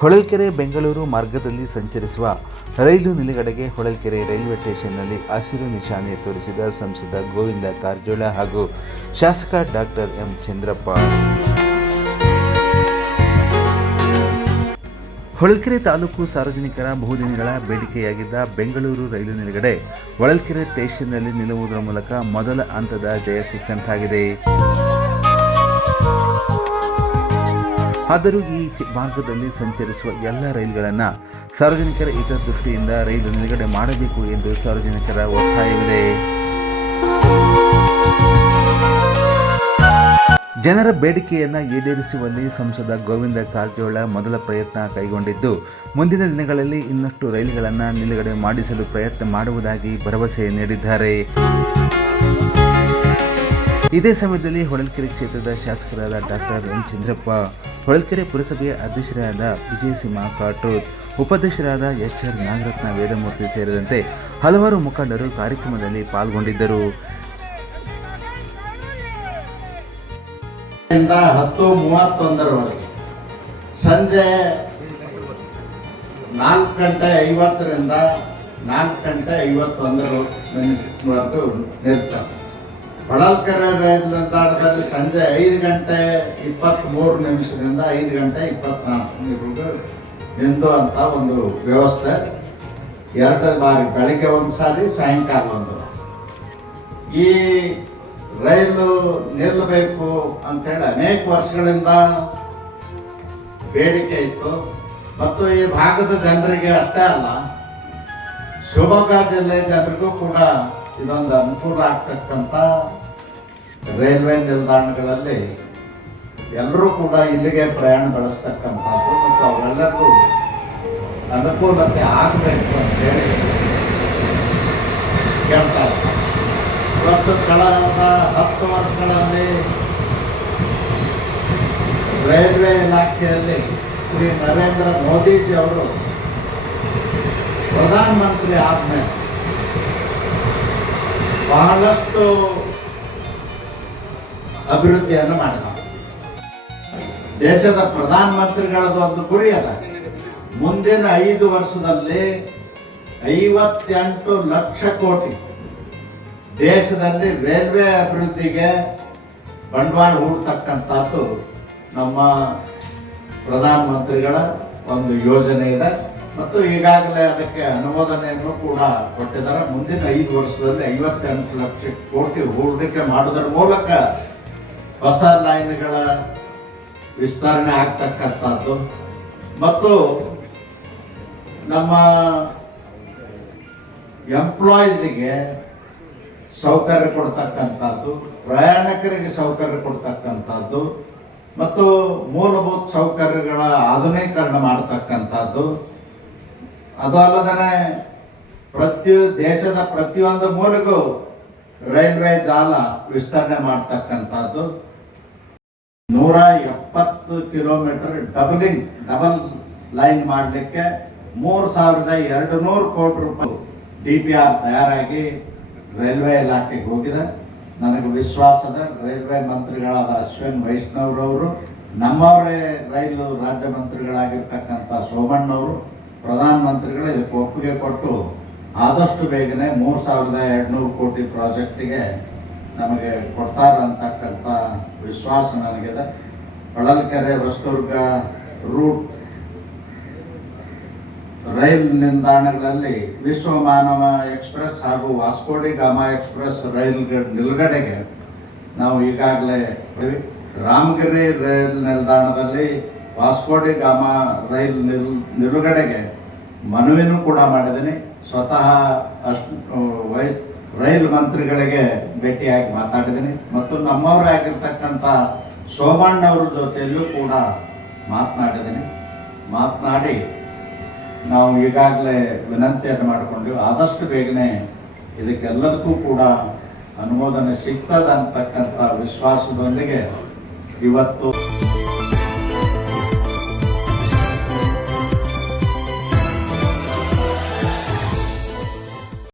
ಹೊಳಲ್ಕೆರೆ ಬೆಂಗಳೂರು ಮಾರ್ಗದಲ್ಲಿ ಸಂಚರಿಸುವ ರೈಲು ನಿಲುಗಡೆಗೆ ಹೊಳಲ್ಕೆರೆ ರೈಲ್ವೆ ಸ್ಟೇಷನ್ನಲ್ಲಿ ಹಸಿರು ನಿಶಾನೆ ತೋರಿಸಿದ ಸಂಸದ ಗೋವಿಂದ ಕಾರಜೋಳ ಹಾಗೂ ಶಾಸಕ ಡಾಕ್ಟರ್ ಎಂ ಚಂದ್ರಪ್ಪ. ಹೊಳಲ್ಕೆರೆ ತಾಲೂಕು ಸಾರ್ವಜನಿಕರ ಬಹುದಿನಗಳ ಬೇಡಿಕೆಯಾಗಿದ್ದ ಬೆಂಗಳೂರು ರೈಲು ನಿಲುಗಡೆ ಹೊಳಲ್ಕೆರೆ ಸ್ಟೇಷನ್ನಲ್ಲಿ ನಿಲ್ಲುವುದರ ಮೂಲಕ ಮೊದಲ ಹಂತದ ಜಯ ಸಿಕ್ಕಂತಾಗಿದೆ. ಆದರೂ ಈ ಮಾರ್ಗದಲ್ಲಿ ಸಂಚರಿಸುವ ಎಲ್ಲ ರೈಲುಗಳನ್ನು ಸಾರ್ವಜನಿಕರ ಹಿತದೃಷ್ಟಿಯಿಂದ ರೈಲು ನಿಲುಗಡೆ ಮಾಡಬೇಕು ಎಂದು ಸಾರ್ವಜನಿಕರ ಒತ್ತಾಯವಿದೆ. ಜನರ ಬೇಡಿಕೆಯನ್ನು ಈಡೇರಿಸುವಲ್ಲಿ ಸಂಸದ ಗೋವಿಂದ ಕಾರಜೋಳ ಮೊದಲ ಪ್ರಯತ್ನ ಕೈಗೊಂಡಿದ್ದು, ಮುಂದಿನ ದಿನಗಳಲ್ಲಿ ಇನ್ನಷ್ಟು ರೈಲುಗಳನ್ನು ನಿಲುಗಡೆ ಮಾಡಿಸಲು ಪ್ರಯತ್ನ ಮಾಡುವುದಾಗಿ ಭರವಸೆ ನೀಡಿದ್ದಾರೆ. ಇದೇ ಸಮಯದಲ್ಲಿ ಹೊಳಲ್ಕೆರೆ ಕ್ಷೇತ್ರದ ಶಾಸಕರಾದ ಡಾಕ್ಟರ್ ಎಂ ಚಂದ್ರಪ್ಪ ಹೊಳಲ್ಕೆರೆ ಪುರಸಭೆಯ ಅಧ್ಯಕ್ಷರಾದ ವಿಜಯಸಿಂಹ ಕಾಟೂರ್, ಉಪಾಧ್ಯಕ್ಷರಾದ ಎಚ್ ಆರ್ ನಾಗರತ್ನ ವೇದಮೂರ್ತಿ ಸೇರಿದಂತೆ ಹಲವಾರು ಮುಖಂಡರು ಕಾರ್ಯಕ್ರಮದಲ್ಲಿ ಪಾಲ್ಗೊಂಡಿದ್ದರು. ಸಂಜೆ ನಾಲ್ಕು ಗಂಟೆ ಐವತ್ತರಿಂದ ನಾಲ್ಕು ಗಂಟೆ ಐವತ್ತೊಂದರವರೆಗೂ ನಿಲ್ತಾರೆ ಹೊಳಲ್ಕೆರೆ ರೈಲು ನಿಲ್ದಾಣದಲ್ಲಿ ಸಂಜೆ ಐದು ಗಂಟೆ ಇಪ್ಪತ್ತ್ಮೂರು ನಿಮಿಷದಿಂದ ಐದು ಗಂಟೆ ಇಪ್ಪತ್ನಾಲ್ಕು ನಿಮಿಷಗಳು ಅಂತ ಒಂದು ವ್ಯವಸ್ಥೆ. ಎರಡು ಬಾರಿ ಬೆಳಿಗ್ಗೆ ಒಂದು ಸಾರಿ, ಸಾಯಂಕಾಲ ಒಂದು. ಈ ರೈಲು ನಿಲ್ಲಬೇಕು ಅಂತೇಳಿ ಅನೇಕ ವರ್ಷಗಳಿಂದ ಬೇಡಿಕೆ ಇತ್ತು. ಮತ್ತು ಈ ಭಾಗದ ಜನರಿಗೆ ಅಷ್ಟೇ ಅಲ್ಲ, ಶಿವಮೊಗ್ಗ ಜಿಲ್ಲೆ ಜನರಿಗೂ ಕೂಡ ಇದೊಂದು ಅನುಕೂಲ ಆಗ್ತಕ್ಕಂಥ ರೈಲ್ವೆ ನಿಲ್ದಾಣಗಳಲ್ಲಿ ಎಲ್ಲರೂ ಕೂಡ ಇಲ್ಲಿಗೆ ಪ್ರಯಾಣ ಬೆಳೆಸ್ತಕ್ಕಂಥದ್ದು ಮತ್ತು ಅವರೆಲ್ಲರಿಗೂ ಅನುಕೂಲತೆ ಆಗಬೇಕು ಅಂತೇಳಿ ಕೇಳ್ತಾ ಇದ್ದಾರೆ ಇವತ್ತು ಕಳೆದ ಹತ್ತು ವರ್ಷಗಳಲ್ಲಿ ರೈಲ್ವೆ ಇಲಾಖೆಯಲ್ಲಿ ಶ್ರೀ ನರೇಂದ್ರ ಮೋದಿಜಿ ಅವರು ಪ್ರಧಾನಮಂತ್ರಿ ಆದ್ಮೇಲೆ ಬಹಳಷ್ಟು ಅಭಿವೃದ್ಧಿಯನ್ನು ಮಾಡಿದ ದೇಶದ ಪ್ರಧಾನ ಮಂತ್ರಿಗಳದ್ದು ಒಂದು ಗುರಿ ಅದ. ಮುಂದಿನ ಐದು ವರ್ಷದಲ್ಲಿ ಐವತ್ತೆಂಟು ಲಕ್ಷ ಕೋಟಿ ದೇಶದಲ್ಲಿ ರೈಲ್ವೆ ಅಭಿವೃದ್ಧಿಗೆ ಬಂಡವಾಳ ಹೂಡ್ತಕ್ಕಂಥದ್ದು ನಮ್ಮ ಪ್ರಧಾನಮಂತ್ರಿಗಳ ಒಂದು ಯೋಜನೆ ಇದೆ. ಮತ್ತು ಈಗಾಗಲೇ ಅದಕ್ಕೆ ಅನುಮೋದನೆಯನ್ನು ಕೂಡ ಕೊಟ್ಟಿದ್ದಾರೆ. ಮುಂದಿನ ಐದು ವರ್ಷದಲ್ಲಿ ಐವತ್ತೆಂಟು ಲಕ್ಷ ಕೋಟಿ ಹೂಡಿಕೆ ಮಾಡೋದ್ರ ಮೂಲಕ ಹೊಸ ಲೈನ್ಗಳ ವಿಸ್ತರಣೆ ಆಗ್ತಕ್ಕಂಥದ್ದು. ಮತ್ತು ನಮ್ಮ ಎಂಪ್ಲಾಯೀಸಿಗೆ ಸೌಕರ್ಯ ಕೊಡ್ತಕ್ಕಂಥದ್ದು, ಪ್ರಯಾಣಿಕರಿಗೆ ಸೌಕರ್ಯ ಕೊಡ್ತಕ್ಕಂಥದ್ದು, ಮತ್ತು ಮೂಲಭೂತ ಸೌಕರ್ಯಗಳ ಆಧುನೀಕರಣ ಮಾಡತಕ್ಕಂಥದ್ದು. ಅದು ಅಲ್ಲದೇ ಪ್ರತಿ ದೇಶದ ಪ್ರತಿಯೊಂದು ಮೂಲೆಗೂ ರೈಲ್ವೆ ಜಾಲ ವಿಸ್ತರಣೆ ಮಾಡ್ತಕ್ಕಂಥದ್ದು. ನೂರ ಎಪ್ಪತ್ತು ಕಿಲೋಮೀಟರ್ ಡಬಲಿಂಗ್, ಡಬಲ್ ಲೈನ್ ಮಾಡಲಿಕ್ಕೆ ಮೂರು ಸಾವಿರದ ಎರಡು ನೂರು ಕೋಟಿ ರೂಪಾಯಿ ಡಿ ಪಿ ಆರ್ ತಯಾರಾಗಿ ರೈಲ್ವೆ ಇಲಾಖೆಗೆ ಹೋಗಿದೆ. ನನಗೆ ವಿಶ್ವಾಸದ ರೈಲ್ವೆ ಮಂತ್ರಿಗಳಾದ ಅಶ್ವಿನ್ ವೈಷ್ಣವ್ರವರು, ನಮ್ಮವರೇ ರೈಲು ರಾಜ್ಯ ಮಂತ್ರಿಗಳಾಗಿರ್ತಕ್ಕಂಥ ಸೋಮಣ್ಣವರು ಪ್ರಧಾನಮಂತ್ರಿಗಳು ಇದಕ್ಕೆ ಒಪ್ಪಿಗೆ ಕೊಟ್ಟು ಆದಷ್ಟು ಬೇಗನೆ ಮೂರು ಸಾವಿರದ ಎರಡುನೂರು ಕೋಟಿ ಪ್ರಾಜೆಕ್ಟಿಗೆ ನಮಗೆ ಕೊಡ್ತಾರೆ ಅಂತಕ್ಕಂಥ ವಿಶ್ವಾಸ ನನಗಿದೆ. ಹೊಳಲ್ಕೆರೆ, ಹೊಸದುರ್ಗ ರೂಟ್ ರೈಲ್ ನಿಲ್ದಾಣಗಳಲ್ಲಿ ವಿಶ್ವ ಮಾನವ ಎಕ್ಸ್ಪ್ರೆಸ್ ಹಾಗೂ ವಾಸ್ಕೋಡಿ ಗಾಮ ಎಕ್ಸ್ಪ್ರೆಸ್ ರೈಲ್ ನಿಲುಗಡೆಗೆ ನಾವು ಈಗಾಗಲೇ ರಾಮಗಿರಿ ರೈಲ್ ನಿಲ್ದಾಣದಲ್ಲಿ ವಾಸ್ಕೋಡಿ ಗಾಮ ರೈಲ್ ನಿಲ್, ನಿಲುಗಡೆಗೆ ಮನವಿನೂ ಕೂಡ ಮಾಡಿದ್ದೀನಿ. ಸ್ವತಃ ಅಷ್ಟು ವೈ, ರೈಲು ಮಂತ್ರಿಗಳಿಗೆ ಭೇಟಿಯಾಗಿ ಮಾತಾಡಿದ್ದೀನಿ. ಮತ್ತು ನಮ್ಮವರೇ ಆಗಿರ್ತಕ್ಕಂಥ ಸೋಮಣ್ಣವ್ರ ಜೊತೆಯಲ್ಲೂ ಕೂಡ ಮಾತನಾಡಿದ್ದೀನಿ. ಮಾತನಾಡಿ ನಾವು ಈಗಾಗಲೇ ವಿನಂತಿಯನ್ನು ಮಾಡಿಕೊಂಡು ಆದಷ್ಟು ಬೇಗನೆ ಇದಕ್ಕೆಲ್ಲದಕ್ಕೂ ಕೂಡ ಅನುಮೋದನೆ ಸಿಗ್ತದೆ ಅಂತಕ್ಕಂಥ ವಿಶ್ವಾಸದೊಂದಿಗೆ ಇವತ್ತು